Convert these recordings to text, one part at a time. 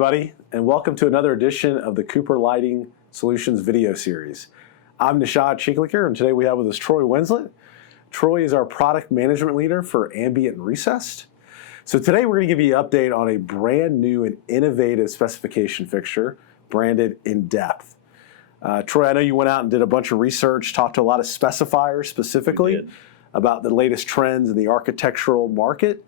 everybody, and welcome to another edition of the Cooper Lighting Solutions video series. I'm Nishad Chikhliker, and today we have with us Troy Winslett. Troy is our product management leader for ambient and recessed. So today we're going to give you an update on a brand new and innovative specification fixture branded InDepth. Troy, I know you went out and did a bunch of research, talked to a lot of specifiers specifically about the latest trends in the architectural market.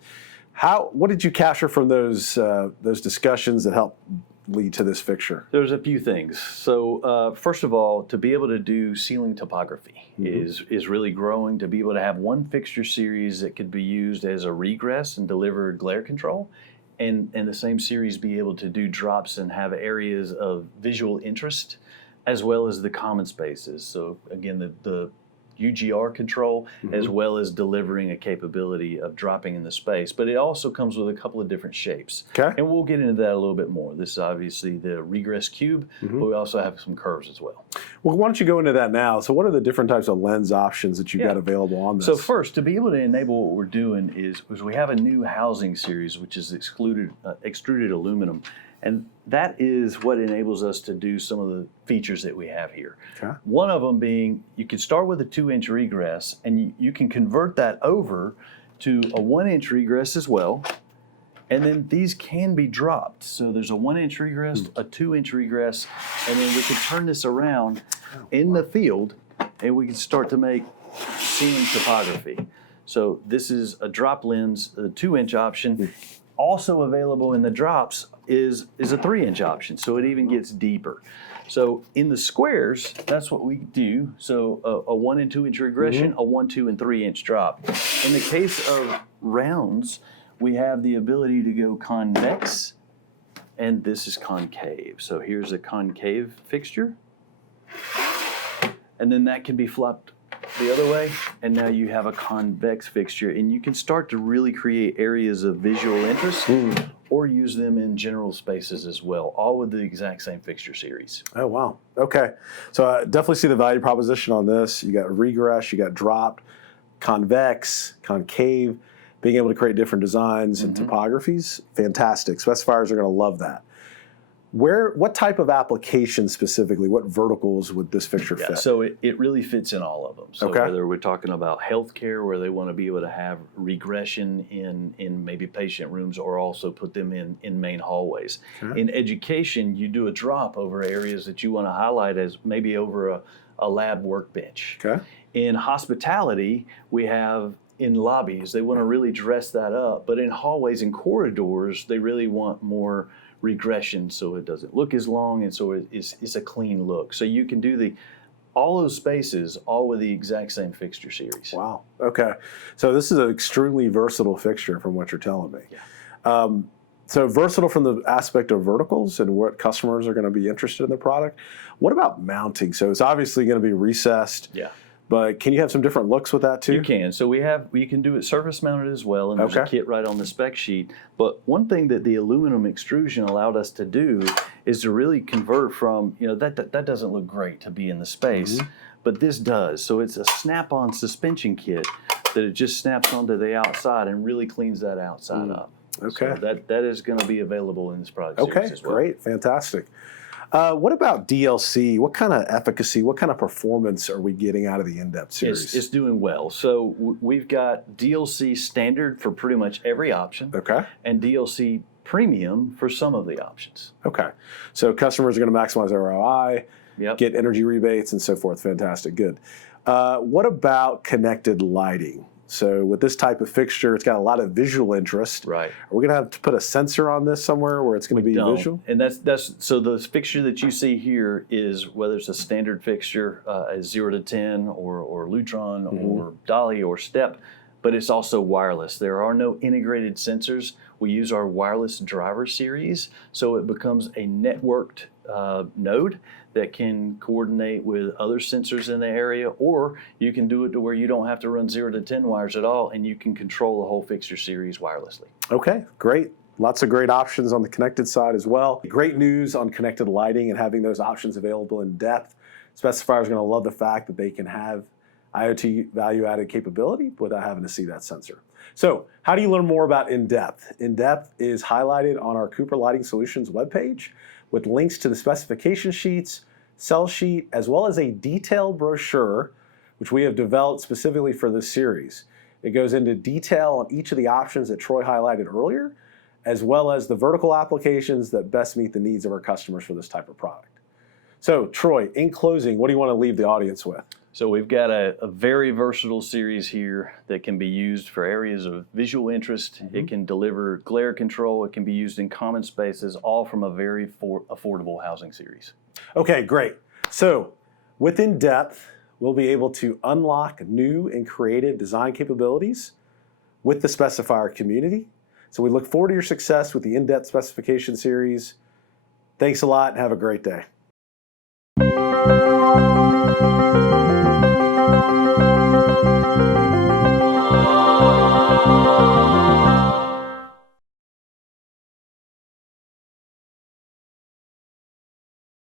What did you capture from those discussions that helped lead to this fixture? There's a few things. So first of all, to be able to do ceiling topography is really growing. To be able to have one fixture series that could be used as a regress and deliver glare control, and the same series be able to do drops and have areas of visual interest, as well as the common spaces. So again, the UGR control, as well as delivering a capability of dropping in the space. But it also comes with a couple of different shapes. Okay. And we'll get into that a little bit more. This is obviously the regress cube, but we also have some curves as well. Well, why don't you go into that now? So what are the different types of lens options that you've got available on this? So first, to be able to enable what we're doing is we have a new housing series, which is extruded aluminum. And that is what enables us to do some of the features that we have here. Okay. One of them being, you can start with a 2-inch regress, and you can convert that over to a 1-inch regress as well. And then these can be dropped. So there's a 1-inch regress, a 2-inch regress, and then we can turn this around in the field, and we can start to make ceiling topography. So this is a drop lens, a 2-inch option. Also available in the drops is a 3-inch option, so it even gets deeper. So in the squares, that's what we do. So a 1 and 2-inch regression, a 1, 2, and 3-inch drop. In the case of rounds, we have the ability to go convex, and this is concave. So here's a concave fixture, and then that can be flopped the other way, and now you have a convex fixture, and you can start to really create areas of visual interest or use them in general spaces as well, all with the exact same fixture series. Oh, wow. Okay. So I definitely see the value proposition on this. You got regress, you got dropped, convex, concave, being able to create different designs and topographies. Fantastic. Specifiers are going to love that. What type of application specifically, what verticals would this fixture fit? So it really fits in all of them. So whether we're talking about healthcare, where they want to be able to have regression in maybe patient rooms, or also put them in main hallways. Okay. In education, you do a drop over areas that you want to highlight as maybe over a lab workbench. Okay. In hospitality, we have in lobbies, they want to really dress that up, but in hallways and corridors, they really want more regression, so it doesn't look as long, and so it's a clean look. So you can do all those spaces all with the exact same fixture series. Wow. Okay. So this is an extremely versatile fixture from what you're telling me. Yeah. So versatile from the aspect of verticals and what customers are going to be interested in the product. What about mounting? So it's obviously going to be recessed. Yeah. But can you have some different looks with that too? You can. So you can do it surface mounted as well, and there's a kit right on the spec sheet. But one thing that the aluminum extrusion allowed us to do is to really convert from, that doesn't look great to be in the space, but this does. So it's a snap-on suspension kit that it just snaps onto the outside and really cleans that outside up. Okay. So that is going to be available in this product series as well. Okay, great, fantastic. What about DLC? What kind of efficacy, what kind of performance are we getting out of the InDepth series? It's doing well. So we've got DLC standard for pretty much every option. Okay. And DLC premium for some of the options. Okay. So customers are going to maximize ROI, get energy rebates, and so forth. Fantastic. Good. What about connected lighting? So with this type of fixture, it's got a lot of visual interest. Right. Are we going to have to put a sensor on this somewhere where it's going to be visual? And that's so the fixture that you see here is whether it's a standard fixture, a 0 to 10, or Lutron, or Dolly, or Step, but it's also wireless. There are no integrated sensors. We use our wireless driver series, so it becomes a networked node that can coordinate with other sensors in the area, or you can do it to where you don't have to run 0 to 10 wires at all, and you can control the whole fixture series wirelessly. Okay, great. Lots of great options on the connected side as well. Great news on connected lighting and having those options available in depth. Specifiers are going to love the fact that they can have IoT value-added capability without having to see that sensor. So how do you learn more about InDepth? InDepth is highlighted on our Cooper Lighting Solutions webpage with links to the specification sheets, sell sheet, as well as a detailed brochure, which we have developed specifically for this series. It goes into detail on each of the options that Troy highlighted earlier, as well as the vertical applications that best meet the needs of our customers for this type of product. So Troy, in closing, what do you want to leave the audience with? So we've got a very versatile series here that can be used for areas of visual interest. It can deliver glare control. It can be used in common spaces, all from a very affordable housing series. Okay, great. So with InDepth, we'll be able to unlock new and creative design capabilities with the specifier community. So we look forward to your success with the InDepth specification series. Thanks a lot and have a great day.